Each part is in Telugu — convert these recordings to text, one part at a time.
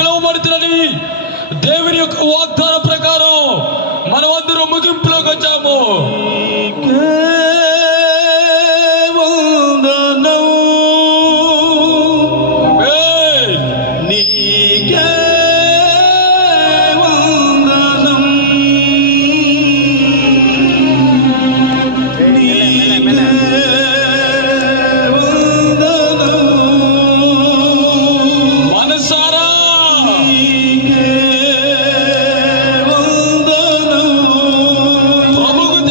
పిలువబడుతున్నది దేవుని యొక్క వాగ్దాన ప్రకారం మనమందరం ముగింపులోకి వచ్చాము. ప్రభుకు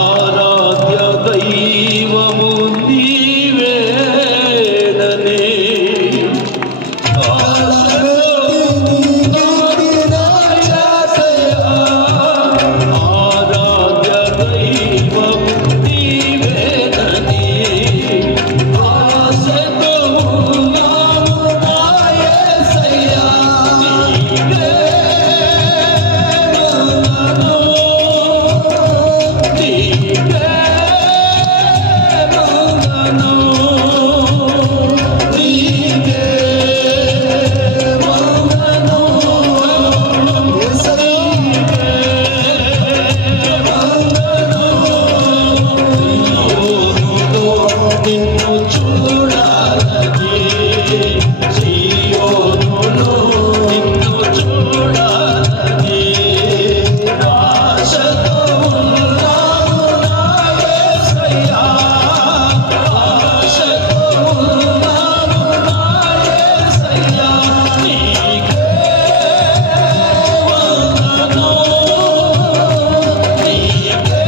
ఆరాధ్య దైవము నీవేనని ఆరాధ్య దైవము నీవేనని ఆశతో ఉన్నాము నా యేసయ్యా. నీకే వందనం, నీకే వందనం, నీకే నిన్ను చూడాలని జీవోనులో నిన్ను చూడాలని ఆశతో ఉన్నాను నా యేసయ్యా. ఆశతో ఉన్నాను నా యేసయ్యా. నీకే వందనం, నీకే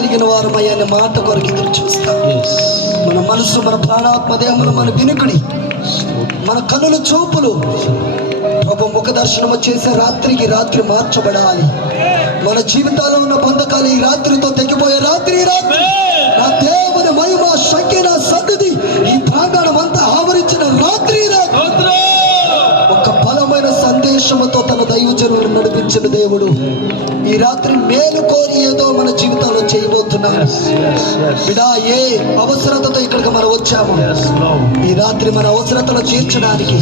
కలిగిన వారమై అనే మాట కొరకు ఎదురు చూస్తాం. మన మనసు, మన ప్రాణాత్మ దేహములు, మన వినుకుడి, మన కనుల చూపులు ప్రభు ముఖ దర్శనము చేసే రాత్రికి రాత్రి మార్చబడాలి. మన జీవితాల్లో ఉన్న బంధకాలు ఈ రాత్రితో తెగిపోయే రాత్రి నా దేవుని మహిమ శక్తి నా సన్నిధి ఈ ప్రాంగణం అంతా ఆవరించిన రాత్రి ఒక బలమైన సందేశముతో తన దైవజనులను నడిపించిన దేవుడు ఈ రాత్రి మేలు కోరి ఏదో మన జీవితాల్లో చేయబోతున్నాడు. బిడా, ఏ అవసరతతో ఇక్కడికి మనం వచ్చాము, ఈ రాత్రి మన అవసరతను తీర్చడానికి,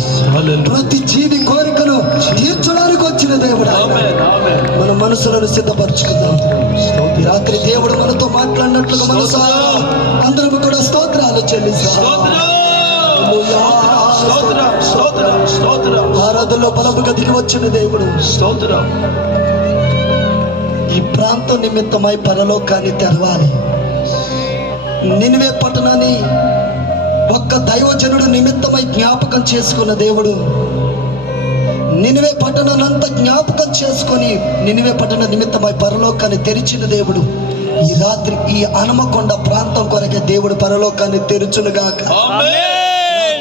ప్రతి జీవి కోరికను తీర్చడానికి వచ్చిన దేవుడు. మన మనసులను సిద్ధపరచుకుందాం. ఈ రాత్రి దేవుడు మనతో మాట్లాడినట్లుగా మనసారా అందరం కూడా స్తోత్రాలు చెల్లిస్తాం. ఆరాధనలో బలముగా దిగి వచ్చిన దేవుడు స్తోత్రం. ఈ ప్రాంతం నిమిత్తమై పరలోకాన్ని తెరవాలి. నినివే పట్టణాన్ని ఒక్క దైవజనుడు నిమిత్తమై జ్ఞాపకం చేసుకున్న దేవుడు నినివే పట్టణానంతా జ్ఞాపకం చేసుకొని నినివే పట్టణ నిమిత్తమై పరలోకాన్ని తెరిచిన దేవుడు ఈ రాత్రి ఈ హనుమకొండ ప్రాంతం కొరకే దేవుడు పరలోకాన్ని తెరుచునుగాక.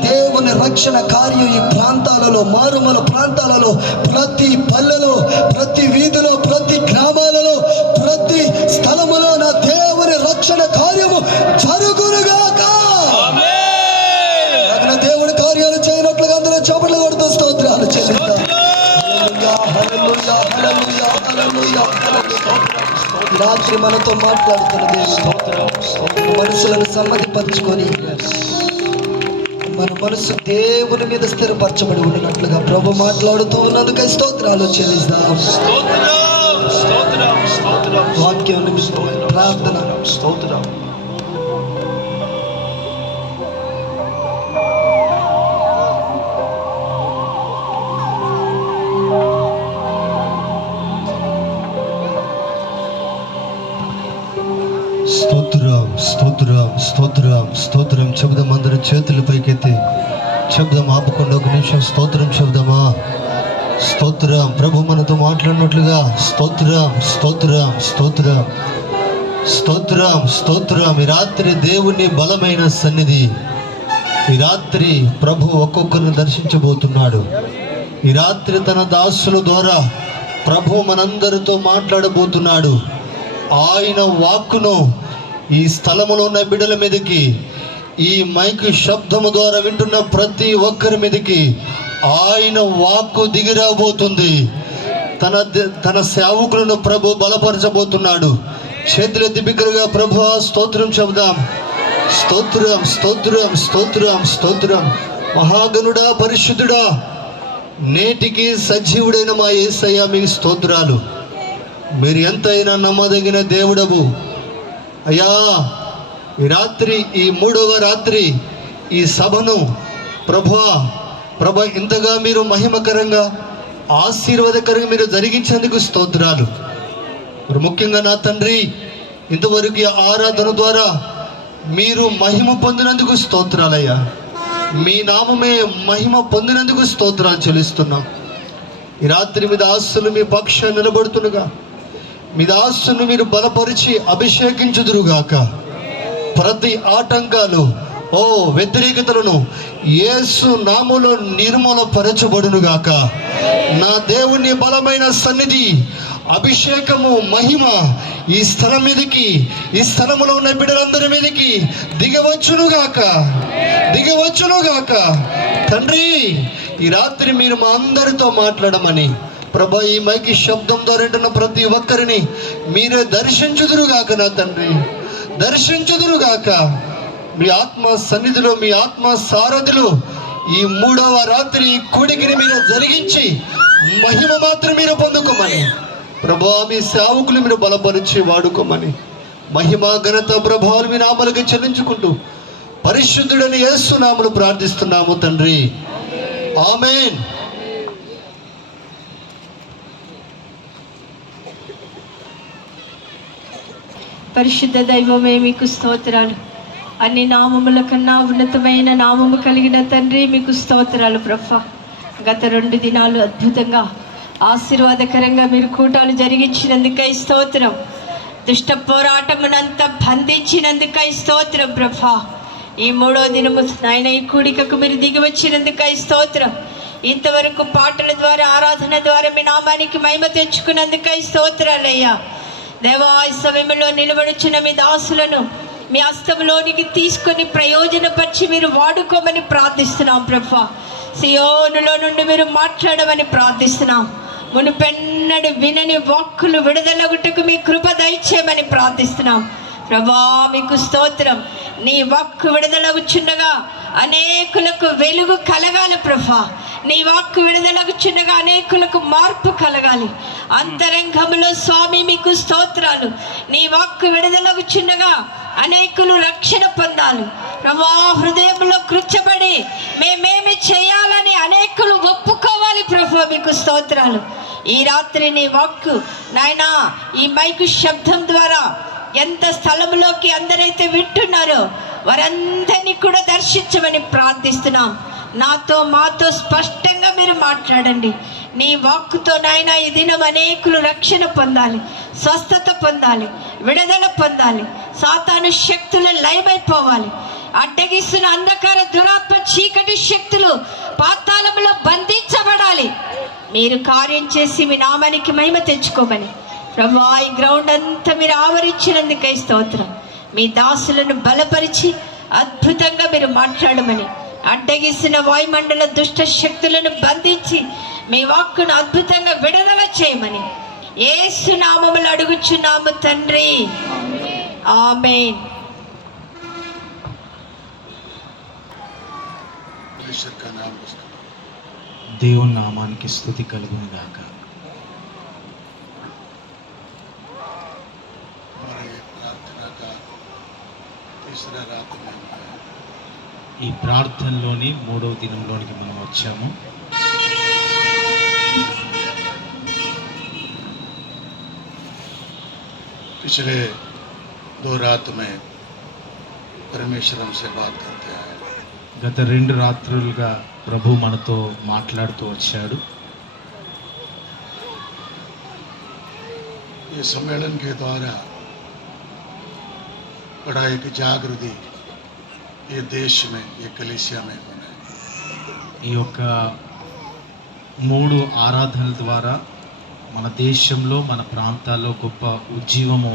దేవుని రక్షణ కార్యం ఈ ప్రాంతాలలో, మారుమూల ప్రాంతాలలో, ప్రతి పల్లెలో, ప్రతి వీధిలో, ప్రతి గ్రామాలలో, ప్రతి స్థలములో నా దేవుని రక్షణ కార్యము జరుగునుగాక. దేవుని కార్యాలు చేయనట్లుగా అందరూ చప్పట్లు కొడుతూ స్తోత్రాలు చెల్లిద్దాం. రాత్రి మనతో మాట్లాడుతున్న దేవుడు మనసులను సమ్మతిపరచుకొని మన మనసు దేవుని మీద స్థిరపరచబడి ఉన్నట్లుగా ప్రభు మాట్లాడుతూ ఉన్నందుకై స్తోత్రాలు చెల్లిస్తాం. వాక్యం ప్రార్థన. స్తోత్రం, స్తోత్రం, స్తోత్రం, స్తోత్రం. చెబుదాం, అందరూ చేతులు పైకెత్తి చెబుదాం. ఆపకుండా ఒక నిమిషం స్తోత్రం చెబుదామా? స్తోత్రం. ప్రభు మనతో మాట్లాడినట్లుగా స్తోత్రం, స్తోత్రం, స్తోత్రం, స్తోత్రం, స్తోత్రం. ఈ రాత్రి దేవుని బలమైన సన్నిధి. ఈ రాత్రి ప్రభు ఒక్కొక్కరిని దర్శించబోతున్నాడు. ఈ రాత్రి తన దాసుల ద్వారా ప్రభు మనందరితో మాట్లాడబోతున్నాడు. ఆయన వాక్కును ఈ స్థలములో ఉన్న బిడ్డల మీదకి, ఈ మైక్ శబ్దము ద్వారా వింటున్న ప్రతి ఒక్కరి మీదకి ఆయన వాక్కు దిగిరాబోతుంది. తన సేవకులను ప్రభు బలపరచబోతున్నాడు. చేతులెత్తి బిగ్గరగా ప్రభు స్తోత్రం చెబుదాం. స్తోత్రం, స్తోత్రం, స్తోత్రం, స్తోత్రం. మహాగణుడా, పరిశుద్ధుడా, నేటికి సజీవుడైన మా యేసయ్య మీకు స్తోత్రాలు. మీరు ఎంతైనా నమ్మదగిన దేవుడవు అయ్యా. ఈ రాత్రి, ఈ 3వ రాత్రి ఈ సభను ప్రభు ఇంతగా మీరు మహిమకరంగా, ఆశీర్వాదకరంగా మీరు జరిగించేందుకు స్తోత్రాలు. మరి ముఖ్యంగా నా తండ్రి, ఇంతవరకు ఈ ఆరాధన ద్వారా మీరు మహిమ పొందినందుకు స్తోత్రాలయ్యా. మీ నామమే మహిమ పొందినందుకు స్తోత్రాలు చెల్లిస్తున్నాం. ఈ రాత్రి మీ దాసులు మీ పక్షాన నిలబడుతుండగా మీ దాసును మీరు బలపరిచి అభిషేకించుదురుగాక. ప్రతి ఆటంకాలు, వ్యతిరేకతలను యేసు నామములో నిర్మూలపరచబడునుగాక. నా దేవుని బలమైన సన్నిధి, అభిషేకము, మహిమ ఈ స్థలం మీదకి, ఈ స్థలములో ఉన్న బిడ్డలందరి మీదకి దిగవచ్చునుగాక, దిగవచ్చునుగాక. తండ్రి, ఈ రాత్రి మీరు మా అందరితో మాట్లాడమని ప్రభా, ఈ మైకి శబ్దం ద్వారా వింటున్న ప్రతి ఒక్కరిని మీరే దర్శించుదురుగాక. నా తండ్రి, దర్శించుదురుగాక. మీ ఆత్మ సన్నిధిలో, మీ ఆత్మ సారథిలో ఈ 3వ రాత్రి కూడికిని మీరు జరిగించి మహిమ మాత్రం మీరు పొందుకోమని ప్రభా, మీ సేవకులు మీరు బలపరిచి వాడుకోమని మహిమ, ఘనత, ప్రభావాలు మీ నామలకు చెల్లించుకుంటూ పరిశుద్ధుడని యేసు నామములో ప్రార్థిస్తున్నాము తండ్రి. ఆమేన్. పరిశుద్ధ దైవమే మీకు స్తోత్రాలు. అన్ని నామముల కన్నా ఉన్నతమైన నామము కలిగిన తండ్రి మీకు స్తోత్రాలు ప్రభా. గత 2 దినాలు అద్భుతంగా, ఆశీర్వాదకరంగా మీరు కూటాలు జరిగించినందుకై స్తోత్రం. దుష్ట పోరాటమునంతా బంధించినందుకై స్తోత్రం ప్రభా. ఈ 3వ దినము నాయన ఈ కూడికకు మీరు దిగి వచ్చినందుకై స్తోత్రం. ఇంతవరకు పాటల ద్వారా ఆరాధన ద్వారా మీ నామానికి మహిమ తెచ్చుకున్నందుకై స్తోత్రాలయ్యా. దేవా, ఈ సమయంలో నిలబడుచున్న మీ దాసులను మీ హస్తంలోనికి తీసుకొని ప్రయోజనపరిచి మీరు వాడుకోమని ప్రార్థిస్తున్నాం ప్రభా. సియోనులో నుండి మీరు మాట్లాడమని ప్రార్థిస్తున్నాం. మునుపెన్నడు వినని వాక్కులు విడుదలగుటకు మీ కృప దయచేయమని ప్రార్థిస్తున్నాం ప్రభా. మీకు స్తోత్రం. నీ వాక్కు విడుదలగుచుండగా అనేకులకు వెలుగు కలగాలి ప్రభా. నీ వాక్కు విడుదలగుచుండగా అనేకులకు మార్పు కలగాలి అంతరంగంలో. స్వామి మీకు స్తోత్రాలు. నీ వాక్కు విడుదలగుచుండగా అనేకులు రక్షణ పొందాలి ప్రభా. హృదయంలో కృచ్చబడి మేమేమి చేయాలని అనేకులు ఒప్పుకోవాలి ప్రభా. మీకు స్తోత్రాలు. ఈ రాత్రి నీ వాక్కు నాయనా ఈ మైకు శబ్దం ద్వారా ఎంత స్థలంలోకి అందరైతే వింటున్నారో వారందరినీ కూడా దర్శించమని ప్రార్థిస్తున్నాం. నాతో మాతో స్పష్టంగా మీరు మాట్లాడండి. నీ వాక్కుతో నాయన ఈ దినం అనేకులు రక్షణ పొందాలి, స్వస్థత పొందాలి, విడుదల పొందాలి. సాతాను శక్తులు లయమైపోవాలి. అడ్డగిస్తున్న అంధకార దురాత్మ చీకటి శక్తులు పాతాళంలో బంధించబడాలి. మీరు కార్యం చేసి మీ నామానికి మహిమ తెచ్చుకోమని ప్రభా. ఈ గ్రౌండ్ అంతా మీరు ఆవరించినందుకై స్తోత్రం. మీ దాసులను బలపరిచి అద్భుతంగా మీరు మాట్లాడమని, అడ్డగిస్తున్న వాయుమండల దుష్ట శక్తులను బంధించి మీ వాక్కును అద్భుతంగా విడుదల చేయమని యేసు నామములో అడుగుచున్నాము తండ్రి. ఆమేన్. దేవుని నామానికి స్తుతి కలుగును గాక. ఈ ప్రార్థనలోని 3వ దినంలోనికి మనం వచ్చాము. पिछले 2 रात में परमेश्वर हमसे बात करते हैं. గత 2 రాత్రులుగా ప్రభు మనతో మాట్లాడుతూ వచ్చాడు. ये सम्मेलन के द्वारा बड़ा एक जागृति ये देश में, ये कलीसिया में होना है. ఈ యొక్క 3 ఆరాధనల ద్వారా మన దేశంలో మన ప్రాంతాల్లో గొప్ప ఉజ్జీవము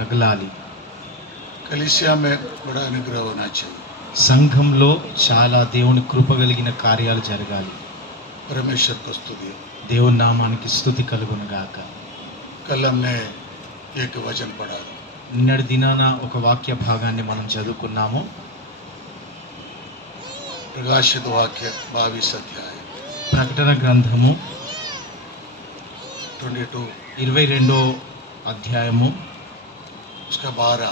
రగలాలి. कलीसिया में बड़ा अनुग्रह होना चाहिए. సంఘంలో చాలా దేవుని కృప కలిగిన కార్యాలు జరగాలి. परमेश्वर को स्तुति. దేవుని నామానికి స్తుతి కలుగును గాక. कल हमने एक वचन पढ़ा. నిన్నటి దినాన ఒక వాక్య భాగాన్ని మనం చదువుకున్నాము. प्रकाशित वाक्य 22 अध्याय ప్రకటన గ్రంథము 22 22వ అధ్యాయము उसका 12.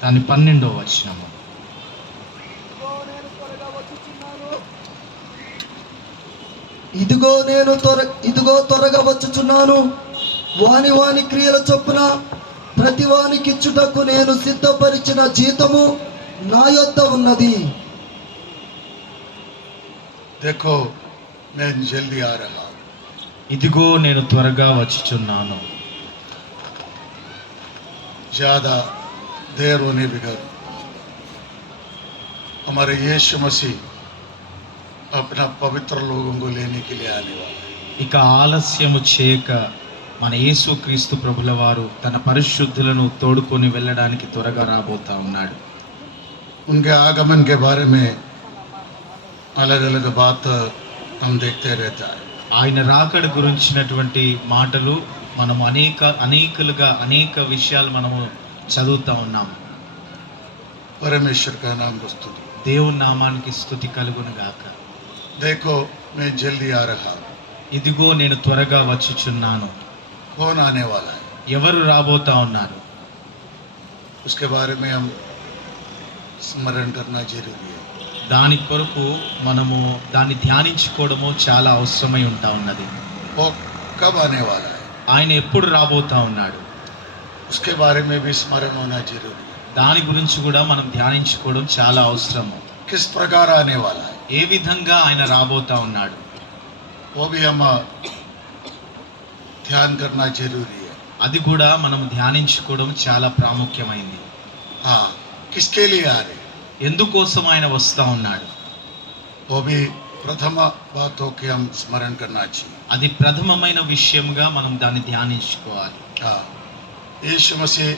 దాని 12వ వచనము. ఇదిగో త్వరగా వచ్చుచున్నాను. వాని వాని క్రియల చొప్పున ప్రతి వానికి ఇచ్చుటకు నేను సిద్ధపరిచిన జీతము నా యొద్ద ఉన్నది. देखो मैं जल्दी आ रहा. ఇదిగో నేను త్వరగా వచ్చుచున్నాను. ज़्यादा देर होने बगैर हमारे यीशु मसीह अपना पवित्र लोगों को लेने के लिए आने वाला है. ఇక ఆలస్యము చేయక మన యేసుక్రీస్తు ప్రభుల వారు తన పరిశుద్ధులను తోడుకొని వెళ్ళడానికి త్వరగా రాబోతా ఉన్నాడు. उनके आगमन के बारे में अलग अलग बात हम देखते रहता है. ఆయన రాకడ గురించినటువంటి మాటలు మనము అనేక విషయాలు మనము చదువుతా ఉన్నాము. परमेश्वर का नाम को स्तुति. దేవుని నామానికి స్తుతి కలుగును గాక. देखो मैं जल्दी आ रहा. ఇదిగో నేను త్వరగా వచ్చుచున్నాను. कौन आने वाला है ఎవరు రాబోతా ఉన్నారు? उसके बारे में हम स्मरण करना जरूरी है. దాని కొరకు మనము దాన్ని ధ్యానించుకోవడము చాలా అవసరమై ఉంటా ఉన్నది. वो कब आने वाला है ఆయన ఎప్పుడు రాబోతా ఉన్నాడు? उसके बारे में भी स्मरण होना जरूरी है. దాని గురించి కూడా మనం ధ్యానించుకోవడం చాలా అవసరము. किस प्रकार आने वाला है ఏ విధంగా ఆయన రాబోతా ఉన్నాడు वो भी हम ध्यान करना जरूरी है. అది కూడా మనం ధ్యానించుకోవడం చాలా ప్రాముఖ్యమైంది. हाँ, किसके लिए आ रहे? ఎందుకోసం ఆయన వస్తా ఉన్నాడు? वो भी प्रथम बातों की हम स्मरण करना चाहिए. అది ప్రథమమైన విషయంగా మనం దాన్ని ధ్యానించుకోవాలి. हाँ, यीशु मसीह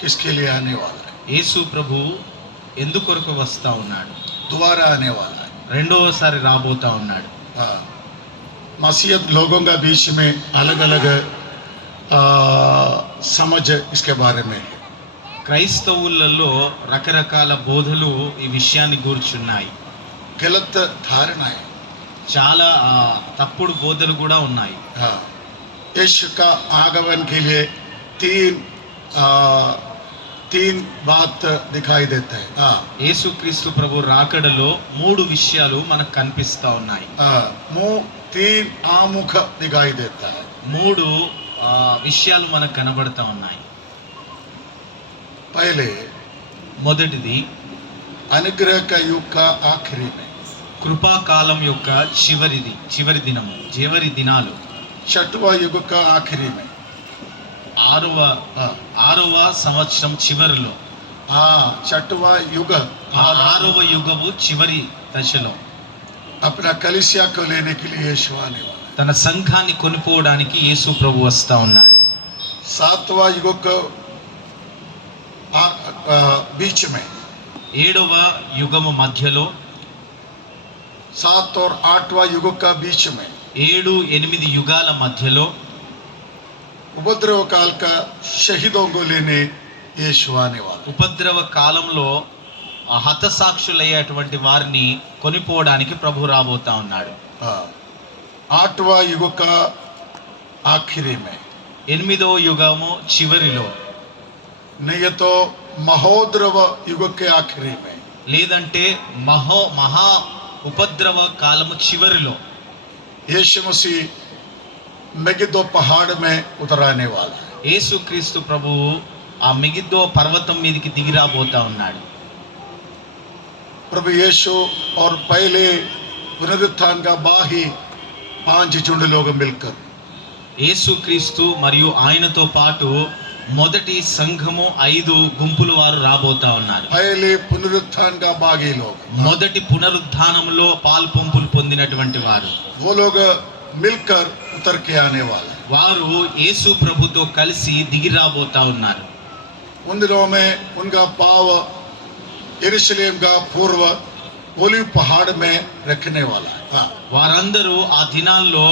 किसके लिए आने वाला है? యేసు ప్రభు ఎందుకొరకు వస్తా ఉన్నాడు? दोबारा आने वाला है. రెండవసారి రాబోతా ఉన్నాడు. हाँ, मसीहत लोगों का बीच में अलग अलग समझ इसके बारे में है. క్రైస్తవులలో రకరకాల బోధలు ఈ విషయాన్ని గూర్చున్నాయి. गलत धारणाएं. చాలా తప్పుడు బోధలు కూడా ఉన్నాయి. हाँ, यीशु का आगमन के लिए तीन बात दिखाई देता है. हाँ, యేసుక్రీస్తు ప్రభు రాకడలో 3 విషయాలు మనకు కనిపిస్తా ఉన్నాయి. मुंह तीन आमुख दिखाई देता है. 3 విషయాలు మనకు కనబడతా ఉన్నాయి. पहले మొదటిది अनुग्रह का युग का आखिरी में. కృపాకాలం యొక్క చివరి దినాలు. छठवां युग का आखिरी में. 6వ సంవత్సరం చివరిలో. हाँ, छठवां युग 6వ యుగము చివరి దశలో अपना कलीसिया को लेने के लिए यीशु आने वाला. తన సంఘాన్ని కొనిపోవడానికి యేసు ప్రభు వస్తా ఉన్నాడు. सातवां युग को बीच में. 7వ యుగము మధ్యలో. 7 और 8वां युग का बीच में. 7-8 యుగాల మధ్యలో. उपद्रव काल का शहीदों को लेने यीशु आने वाला. ఉపద్రవ కాలంలో హతసాక్షులయ్యేటువంటి వారిని కొనిపోవడానికి ప్రభు రాబోతా ఉన్నాడు. 8वां युग का आखिरी में. 8వ యుగము చివరిలో. नहीं तो महोद्रव युग के आखिरी में. లేదంటే మహా ఉపద్రవ కాలము చివరిలో यीशु मसीह मेगिद्दो पहाड़ में उतराने वाला है. యేసుక్రీస్తు ప్రభువు ఆ మెగిద్దో పర్వతం మీదకి దిగిరాబోతా ఉన్నాడు. प्रभु यीशु और पहले पुनरुत्थान का बाही 5 झुंड लोग मिलकर. యేసుక్రీస్తు మరియు ఆయనతో పాటు మొదటి సంఘము 5 గుంపుల వారు రాబోతా ఉన్నారు. पहले पुनरुत्थान का बागी लोग. మొదటి పునరుద్ధానంలో పాల్పొంపులు పొందినటువంటి వారు. वो लोग मिलकर उतर के आने वाला है. వారు యేసు ప్రభుతో కలిసి దిగి రాబోతా ఉన్నారు. उन दिनों में उनका पाव यरूशलेम का पूर्व ओलिव पहाड़ में रखने वाला है. हाँ, వారందరూ ఆ దినాల్లో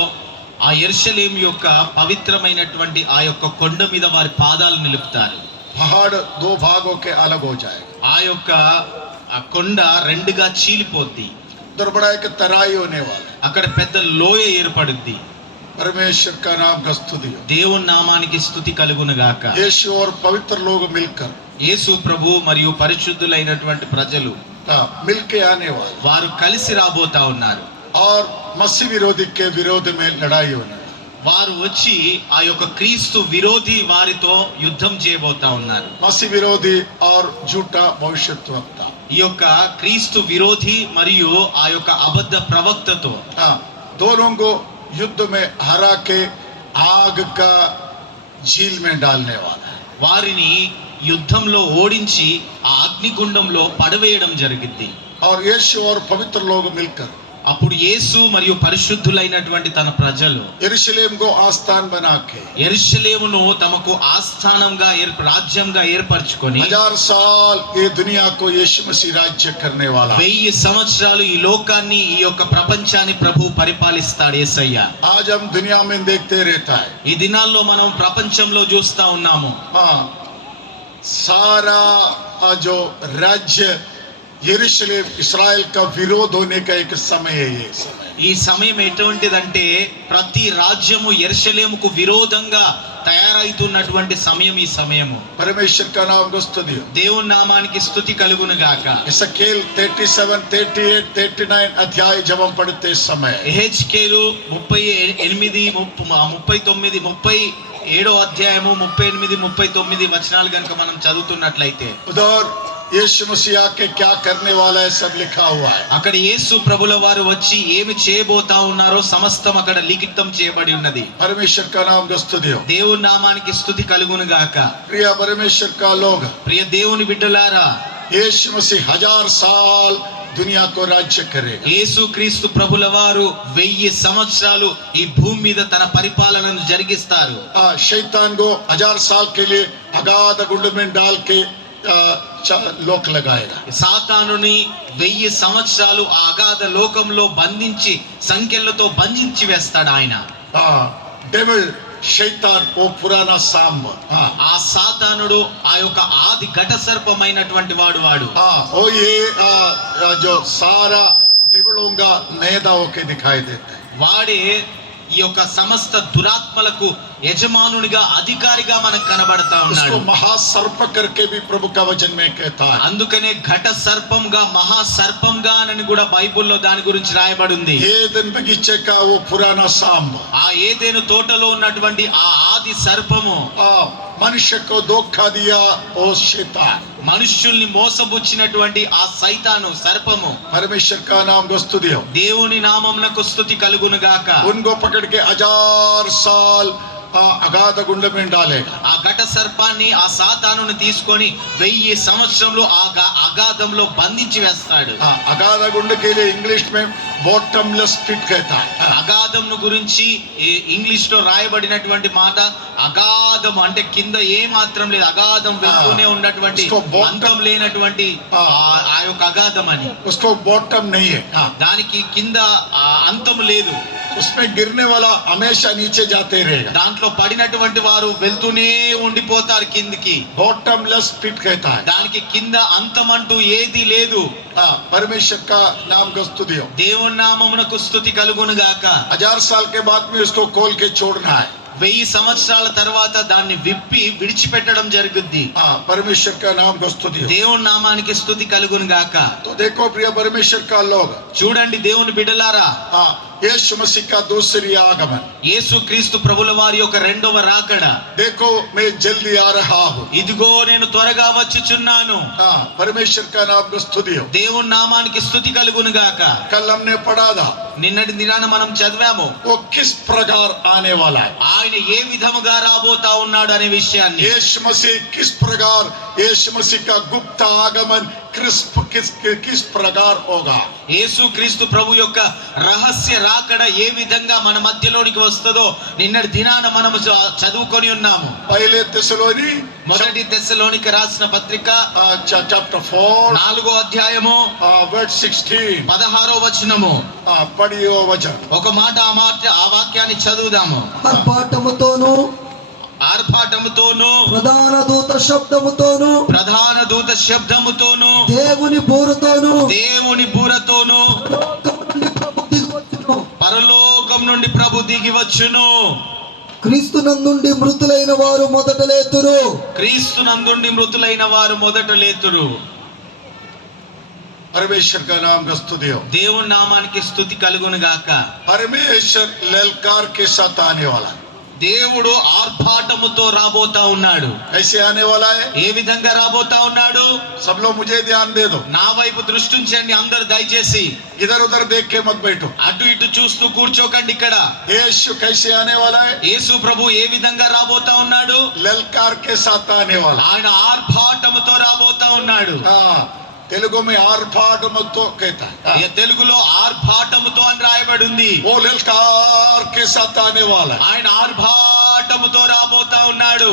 ఆ యెరూషలేము యొక్క పవిత్రమైనటువంటి ఆ యొక్క కొండ మీద వారి పాదాలు నిలుపుతారు. पहाड़ 2 भागों के अलग हो जाएगा. ఆ యొక్క ఆ కొండ 2గా చీలిపోద్ది. उधर बड़ा एक तराई होने वाला है. అక్కడ పెద్ద లోయ ఏర్పడుద్ది. परमेश्वर का नाम का स्तुति हो. దేవుని నామానికి స్తుతి కలుగును గాక. यीशु और पवित्र लोग मिलकर యేసు ప్రభు మరియు పరిశుద్ధులైనటువంటి ప్రజలు मिलके आने वाले. వారు కలిసి రాబోతా ఉన్నారు. और मसीह विरोधी के विरोध में लड़ाई होने. వారు వచ్చి ఆ యొక్క క్రీస్తు విరోధి వారితో యుద్ధం చేయబోతా ఉన్నారు. मसीह विरोधी और झूठा भविष्यद्वक्ता. ఈ యొక్క క్రీస్తు విరోధి మరియు ఆ యొక్క అబద్ధ ప్రవక్తతో दोनों को युद्ध में हरा के आग का झील में डालने वाला है. వారిని యుద్ధంలో ఓడించి ఆ అగ్నిగుండంలో పడవేయడం జరిగింది. और यीशु और पवित्र लोग मिलकर అప్పుడు యేసు మరియు పరిశుద్ధులైనటువంటి తన ప్రజలు यरूशलेम को आस्थान बना के యెరూషలేమును తమకు ఆస్థానంగా రాజ్యంగా ఏర్పరచుకొని 1000 साल ये दुनिया को यीशु मसीह राज्य करने वाला. 1000 సంవత్సరాలు ఈ లోకాన్ని ఈ యొక్క ప్రపంచాన్ని ప్రభు పరిపాలిస్తాడు యేసయ్య. आज हम दुनिया में देखते रहता है. ఈ దినాల్లో మనం ప్రపంచంలో చూస్తా ఉన్నాము. हाँ, सारा जो राज्य यरूशलेम इस्राएल का विरोध होने का एक समय है. ये समय ఈ సమయం ఎటువంటిదంటే ప్రతి రాజ్యము యెరూషలేముకు విరోధంగా తయారైతున్నటువంటి సమయం ఈ సమయము. परमेश्वर का नाम को स्तुति हो. దేవుని నామానికి స్తుతి కలుగును గాక. एसकेल 37, 38, 39 अध्याय जब हम पढ़ते समय ఎహెజ్కేలు 38, 39, 37వ అధ్యాయము 38, 39 వచనాలు గనుక మనం చదువుతున్నట్లయితే उधर यीशु मसीह आके क्या करने वाला है सब लिखा हुआ है। అక్కడ యేసు ప్రభుల వారు వచ్చి ఏమి చేయబోతా ఉన్నారో సమస్తం అక్కడ లిఖితం చేయబడి ఉన్నది. परमेश्वर का नाम को स्तुति हो। దేవుని నామానికి స్తుతి కలుగును గాక. प्रिय परमेश्वर का लोग, ప్రియ దేవుని బిడ్డలారా, यीशु मसीह 1000 साल दुनिया को राज्य करेगा। యేసు క్రీస్తు ప్రభుల వారు 1000 సంవత్సరాలు ఈ భూమి మీద తన పరిపాలనను జరిగిస్తారు. शैतान को 1000 साल के लिए अगाध गुंड में डाल के లోక్ लगाएगा। సాతానుని 1000 సంవత్సరాలు ఆ అగాధ లోకంలో బంధించి సంకెళ్లతో బంధించి వేస్తాడు ఆయన. డెవిల్ శైతాన్ ఓ పురానా సాంబ, ఆ సాతానుడు ఆ యొక్క ఆది ఘట సర్పమైనటువంటి వాడు ఓ ఏ जो सारा देवलों का नेता होके दिखाई देता है। వాడే ఈ యొక్క సమస్త దురాత్మలకు యజమానునిగా అధికారిగా మనకు కనబడతా ఉన్నాడు. మహాసర్ప करके भी प्रभु का वचन में कहता है। అందుకనే ఘట సర్పంగా మహా సర్పంగా అని కూడా బైబిల్లో దాని గురించి రాయబడి ఉంది. ఏదెన్ బగీచే కా ఓ పురానా సాంబ, ఆ ఏదెను తోటలో ఉన్నటువంటి ఆ ఆది సర్పము మనుష్యకు ధోఖా దియా ఓ శైతాన్, మనుష్యుల్ని మోసపుచ్చినటువంటి ఆ సైతాను సర్పము. పరమేశ్వర్ కా నామ్ కో స్తుతి హో। దేవుని నామమునకు స్తుతి కలుగును గాక. ఉన్కో పకడ్ కే 1000 సాల్ అగాధ గుండ में डालेगा। ఆ ఘట సర్పాన్ని ఆ సాతానుని తీసుకొని 1000 సంవత్సరంలో ఆ అగాధంలో బంధించి వేస్తాడు. అగాధ గుండ के लिए इंग्लिश में बॉटमलेस पिट कहता है। అగాధంను గురించి ఇంగ్లీష్ లో రాయబడినటువంటి మాట అగాధం అంటే కింద ఏ మాత్రం లేదు, అగాధం వెళ్తూనే ఉన్నటువంటి అంతం లేనటువంటి ఆ యొక్క అగాధం అని. उसको बॉटम नहीं है, దానికి కింద అంతం లేదు. उसमें गिरने वाला हमेशा नीचे जाते रहेगा। దాంట్లో పడినటువంటి వారు వెళ్తూనే ఉండిపోతారు కిందికి. बॉटमलेस पिट कहता है। దానికి కింద అంతం అంటూ ఏది లేదు. परमेश्वर का नाम को स्तुति हो। దేవుని నామమునకు స్తుతి కలుగును గాక. 1000 साल के बाद में उसको खोल के छोड़ना है। 1000 సంవత్సరాల తర్వాత దాన్ని విప్పి విడిచిపెట్టడం జరుగుద్ది. परमेश्वर का नाम को स्तुति हो। దేవుని నామానికి స్తుతి కలుగును గాక. तो देखो प्रिय परमेश्वर का लोग, చూడండి దేవుని బిడ్డలారా, यीशु मसीह का दूसरी आगमन, యేసు క్రీస్తు ప్రభుల వారి యొక్క రెండవ రాకడ. देखो मैं जल्दी आ रहा हूँ। ఇదిగో నేను త్వరగా వచ్చుచున్నాను. परमेश्वर का नाम को स्तुति हो। దేవుని నామానికి స్తుతి కలుగును గాక. कल हमने पढ़ा था నిన్నటి దినాన మనం చదివాము वो किस प्रकार आने वाला है। ఆయన ఏ విధముగా రాబోతా ఉన్నాడు అనే విషయాన్ని. यीशु मसीह किस प्रकार, यीशु मसीह का गुप्त आगमन किस प्रकार होगा। యేసు క్రీస్తు ప్రభు యొక్క రహస్య రాకడ ఏ విధంగా మన మధ్యలోనికి వస్తుందో నిన్నటి దినాన మనము చదువుకొని ఉన్నాము. पहले थिस्सलुनी మొదటి తెస్సలోనికి రాసిన పత్రిక चैप्टर 4 4వ అధ్యాయము वर्स 16 16వ వచనము. पढ़ियो वचन। ఒక మాట ఆ వాక్యాన్ని చదువుదాము. ఆర్భాటముతోను ఆర్భాటముతోను ప్రధాన దూత శబ్దముతోను ప్రధాన దూత శబ్దముతోను దేవుని బూరతోను దేవుని బూరతోను పరలోకం నుండి ప్రభు దిగి వచ్చును. పరలోకం నుండి ప్రభు దిగివచ్చును. క్రీస్తునందుండి మృతులైన వారు మొదట లేతురు. క్రీస్తునందుండి మృతులైన వారు మొదట లేతురు. परमेश्वर का नाम का स्तुति हो। దేవుని నామానికి స్తుతి కలుగును గాక. परमेश्वर ललकार के साथ आने वाला है। దేవుడు ఆర్భాటముతో రాబోతా ఉన్నాడు. कैसे आने वाला है? ఏ విధంగా రాబోతా ఉన్నాడు? सब लोग मुझे ध्यान दे दो। నా వైపు దృష్టి ఉంచండి అందరూ దయచేసి. इधर उधर देख के मत बैठो। అటు ఇటు చూస్తూ కూర్చోకండి. ఇక్కడ यीशु कैसे आने वाला है? యేసు ప్రభు ఏ విధంగా రాబోతా ఉన్నాడు? ललकार के साथ आने वाला। ఆయన ఆర్భాటముతో రాబోతా ఉన్నాడు. तेलुगु में आर्भाटमुतो कहता है। తెలుగులో ఆర్భాటముతో అని రాయబడి ఉంది. वो ललकार के साथ आने वाला है। ఆయన ఆర్భాటముతో రాబోతా ఉన్నాడు.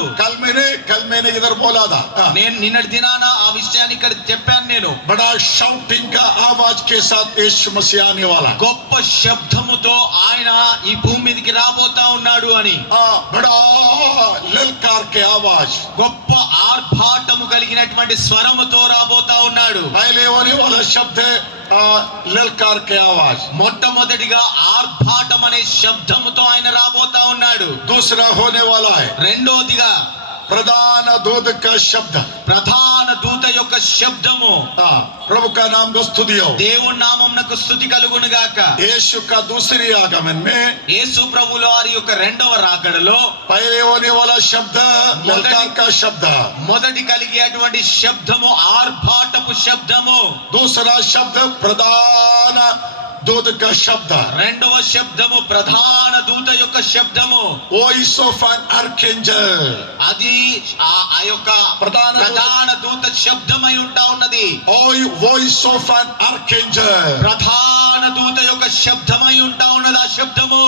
कल मैंने इधर बोला था। నేను నిన్నటి దినాన ఆ విషయాన్ని ఇక్కడ చెప్పాను. నేను बड़ा शाउटिंग का आवाज के साथ यीशु मसीह आने वाला है। గొప్ప శబ్దముతో ఆయన ఈ భూమి మీదకి రాబోతా ఉన్నాడు అని. बड़ा ललकार के आवाज, గొప్ప ఆర్భాటము కలిగినటువంటి స్వరముతో రాబోతా ఉన్నాడు. पहले होने वाला शब्द है ललकार के आवाज। మొట్టమొదటిగా ఆర్భాటం అనే శబ్దముతో ఆయన రాబోతా ఉన్నాడు. दूसरा होने वाला है రెండోదిగా प्रधान दूत का शब्द, ప్రధాన దూత యొక్క శబ్దము. प्रभु का नाम को स्तुति हो. దేవుని నామమునకు స్తుతి కలుగును గాక. यीशु का दूसरी आगमन में యేసు ప్రభుల వారి యొక్క రెండవ రాకడలో पहले होने वाला शब्द ललकार का शब्द, మొదటి కలిగేటువంటి శబ్దము ఆర్భాటపు శబ్దము. दूसरा शब्द प्रधान दूत का शब्द, రెండవ శబ్దము ప్రధాన దూత యొక్క శబ్దము. वॉइस ऑफ एन आर्कएंजल, అది ఆ యొక్క ప్రధాన దూత శబ్దమై ఉంటా ఉన్నది. वॉइस ऑफ एन आर्कएंजल, ప్రధాన దూత యొక్క శబ్దమై ఉంటా ఉన్నది ఆ శబ్దము.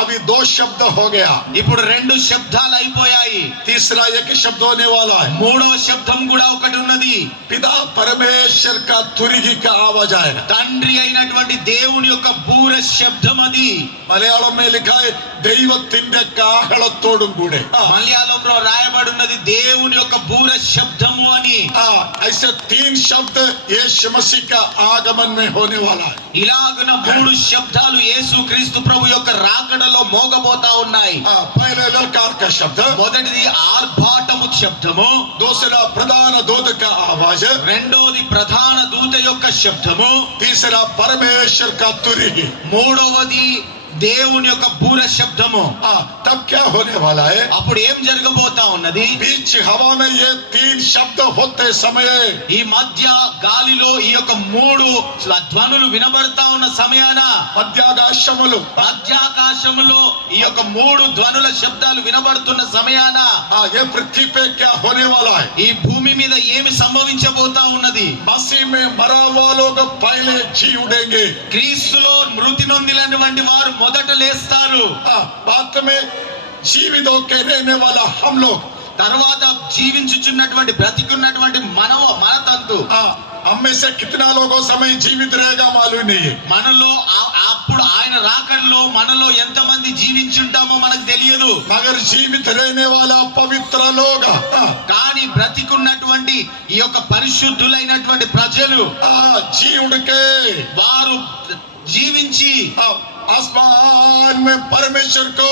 अभी दो शब्द हो गया, ఇప్పుడు రెండు శబ్దాలు అయిపోయాయి. तीसरा एक शब्द होने वाला है. మూడవ శబ్దం కూడా ఒకటి ఉన్నది. पिता परमेश्वर का तुरगी का आवाज आएगा. తండ్రి అయినటువంటి దేవుని యొక్క బూర శబ్దం అది. మలయాళం में लिखा है దైవത്തിന്റെ కాహళతోడుం కూడే. మలయాళంలో రాయబడి ఉన్నది దేవుని యొక్క బూర శబ్దము అని. ऐसे तीन शब्द यीशु मसीह का आगमन में होने वाला है. ఇలాగున మూడు శబ్దాలు యేసు క్రీస్తు ప్రభు యొక్క రాకడలో మోగబోతా ఉన్నాయి. पहले ललकार का शब्द, మొదటిది ఆర్భాటము శబ్దము. दूसरा प्रधान दूत का आवाज, రెండోది ప్రధాన దూత యొక్క శబ్దము. तीसरा परमेश्वर का तुरगी. మూడవది దేవుని యొక్క బూర శబ్దము. तब क्या होने वाला है? అప్పుడు ఏం జరగబోతా ఉన్నది? बीच हवा में ये तीन शब्द होते समय ఈ మధ్య గాలిలో ఈ యొక్క మూడు ధ్వనులు వినబడతా ఉన్న సమయాన మధ్యాకాశములో ఈ యొక్క మూడు ధ్వనుల శబ్దాలు వినబడుతున్న సమయాన ये पृथ्वी पे क्या होने वाला है? ఈ భూమి మీద ఏమి సంభవించబోతా ఉన్నది? मसीह में मरा हुआ लोग पहले जी उठेंगे. క్రీస్తులో మృతి నొందినటువంటి వారు మొదట లేస్తారు. बाद में जीवित होकर रहने वाला हम लोग, తర్వాత జీవించుచున్నటువంటి బ్రతికున్నటువంటి మన తంతు हम में से कितना लोगों समय जीवित रहेगा मालूम नहीं है. మనలో అప్పుడు ఆయన రాకడలో మనలో ఎంతమంది జీవించుంటామో మనకు తెలియదు. मगर जीवित रहने वाला पवित्र लोग కానీ బ్రతికున్నటువంటి ఈ యొక్క పరిశుద్ధులైనటువంటి ప్రజలు जी उड़ के వారు జీవించి आसमान में परमेश्वर को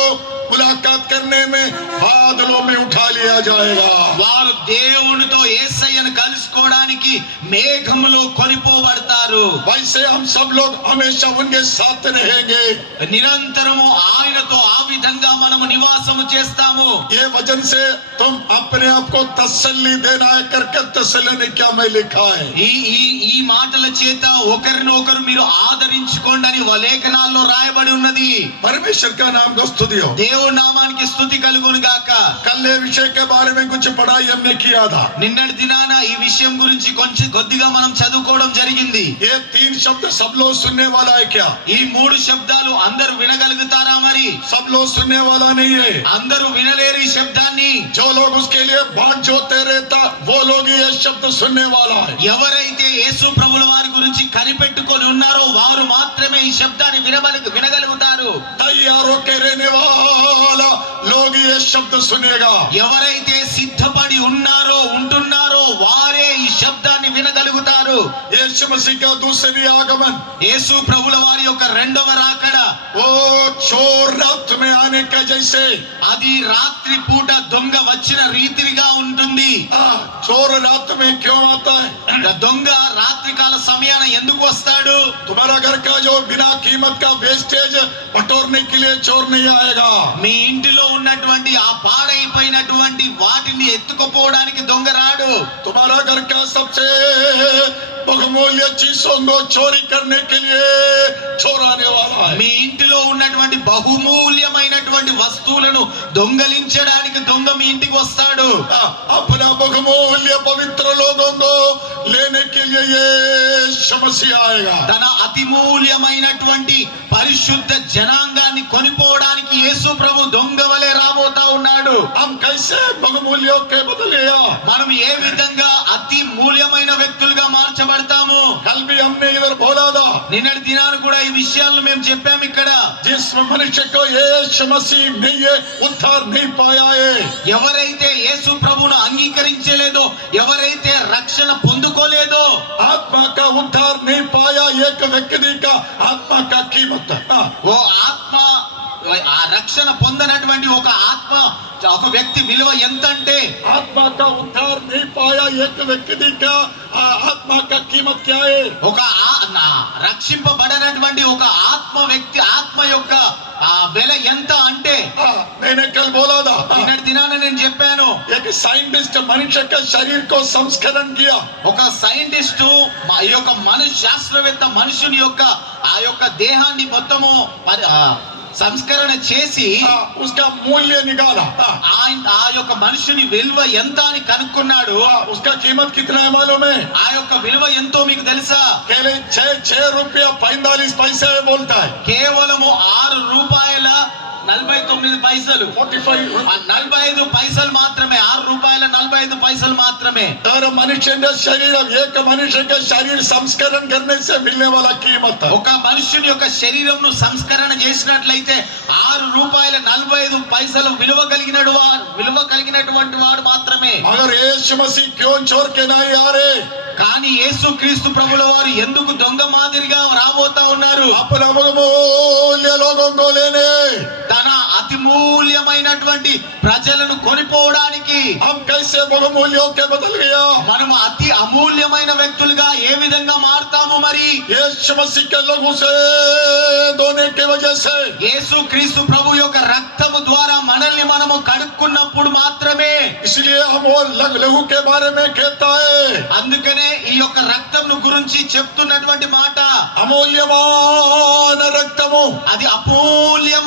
मुलाकात करने में बादलों में उठा लिया जाएगा. వారు దేవునితో యేసయ్యను కలుసుకోవడానికి మేఘములో కొనిపోబడతారు. वैसे हम सब लोग हमेशा उनके साथ रहेंगे. నిరంతరము ఆయనతో ఆ విధంగా మనము నివాసము చేస్తాము. ये वचन से तुम अपने आप को तसल्ली देना है करके तसल्लीनिकिया में लिखा है. ఈ మాటల చేత ఒకరిని ఒకరు మీరు ఆదరించుకోండి అని లేఖనాల్లో రాయబడి ఉన్నది. परमेश्वर का नाम को स्तुति हो. దేవుని నామానికి స్తుతి కలుగును గాక. कल ये विषय के बारे में कुछ पढ़ाई हमने किया था. నిన్నటి దినాన ఈ విషయం గురించి కొద్దిగా మనం చదువుకోవడం జరిగింది. ये तीन शब्द सब लोग सुनने वाला है क्या? ఈ మూడు శబ్దాలు అందరూ వినగలుగుతారా? మరి सब लोग सुनने वाला नहीं है. అందరూ వినలేరు ఈ శబ్దాన్ని. जो लोग उसके लिए बाट जोते रहता वो लोग ये शब्द सुनने वाला है. ఎవరైతే యేసు ప్రభుల వారి గురించి కనిపెట్టుకొని ఉన్నారో వారు మాత్రమే ఈ శబ్దాన్ని వినగలుగుతారు. तैयार होकर रहने वाला लोग ये शब्द सुनेगा. ఎవరైతే సిద్ధపడి ఉన్నారో ఉంటున్నారో వారే ఈ శబ్దాన్ని వినగలుగుతారు. यीशु मसीह का दूसरी आगमन, యేసు ప్రభుల వారి యొక్క రెండవ రాకడ वो चोर रात में आने का जैसे, అది రాత్రి పూట దొంగ వచ్చిన రీతిగా ఉంటుంది. चोर रात में क्यों आता है? దొంగ రాత్రి కాల సమయాన ఎందుకు వస్తాడు? तुम्हारा घर का जो बिना कीमत का वेस्टेज बटोरने के लिए चोर नहीं आएगा. మీ ఇంటిలో ఉన్నటువంటి ఆ పాడైపోయినటువంటి వాటిని ఎత్తుకుపోవడానికి దొంగ రాడు. तुम्हारा घर का सबसे बहुमूल्य चीजों को चोरी करने के लिए चोर आने वाला है. మీ ఇంటిలో ఉన్నటువంటి బహుమూల్యమైనటువంటి వస్తువులను దొంగలించడానికి దొంగ మీ ఇంటికి వస్తాడు. अपना बहुमूल्य पवित्र लोगों को लेने के लिए ये समस्या आएगा. తన అతిమూల్యమైనటువంటి పరిశుద్ధ జనాంగాన్ని కొనిపోవడానికి యేసు ప్రభు దొంగ వలె రాబోతా ఉన్నాడు. हम कैसे बहुमूल्यों के बदले మనం ఏ విధంగా అతి మూల్యమైన వ్యక్తులుగా మార్చబడతాము? कल भी हमने इधर बोला था, నిన్నటి దినాన కూడా ఈ విషయాలను మేము చెప్పాము. ఇక్కడ जिस मनुष्य को यीशु मसीह नहीं है उद्धार नहीं पाया है, ఎవరైతే యేసు ప్రభువును అంగీకరించలేదో ఎవరైతే రక్షణ పొందుకోలేదో आत्मा का उद्धार नहीं पाया एक व्यक्ति का आत्मा का कीमत. ఓ ఆత్మ ఆ రక్షణ పొందనటువంటి ఒక ఆత్మ ఒక వ్యక్తి విలువ ఎంత అంటే आत्मा का उद्धार नहीं पाया एक व्यक्ति का आत्मा का कीमत क्या है? ఒక రక్షింపబడనటువంటి ఒక ఆత్మ యొక్క వెల ఎంత అంటే मैंने कल बोला था నిన్నటి దినాన నేను చెప్పాను एक साइंटिस्ट मनुष्य का शरीर को संस्करण किया ఒక సైంటిస్టు ఈ యొక్క శాస్త్రవేత్త మనుషుని యొక్క ఆ యొక్క దేహాన్ని మొత్తము సంస్కరణ చేసి उसका मूल्य निकाला ఆ యొక్క మనుషుని విలువ ఎంత అని కనుక్కున్నాడు उसका कीमत कितना है मालूम है? ఆ యొక్క విలువ ఎంతో మీకు తెలుసా? केवल 6 रुपया 45 पैसे बोलता है కేవలము 6 రూపాయల 49 పైసలు 45 పైసలు మాత్రమే 6 రూపాయల 45 పైసలు మాత్రమే हर मनुष्य का शरीर एक मनुष्य का शरीर संस्करण करने से मिलने वाला कीमत है ఒక మనుషుని యొక్క శరీరంను సంస్కరణ చేసినట్లయితే 6 రూపాయల 45 పైసలు విలువ కలిగినటువంటి వాడు మాత్రమే मगर यीशु मसीह क्यों चोर के नहीं आ रहे? కానీ యేసుక్రీస్తు ప్రభుల వారు ఎందుకు దొంగ మాదిరిగా రాబోతా ఉన్నారు? अपना बहुमूल्य लोगों को लेने తన అతి మూల్యమైనటువంటి ప్రజలను కొనిపోవడానికి हम कैसे बहुमूल्यों के बदल गया? మనం అతి అమూల్యమైన వ్యక్తులుగా ఏ విధంగా మారుతాము? మరి यीशु मसीह के लोगों से धोने की वजह से యేసుక్రీస్తు ప్రభు యొక్క రక్తము ద్వారా మనల్ని మనము కడుక్కున్నప్పుడు మాత్రమే इसलिए हम वो लहू के बारे में कहता है అందుకనే ఈ యొక్క రక్తమును గురించి చెప్తున్నటువంటి మాట అమూల్యమైన రక్తము అది అమూల్యం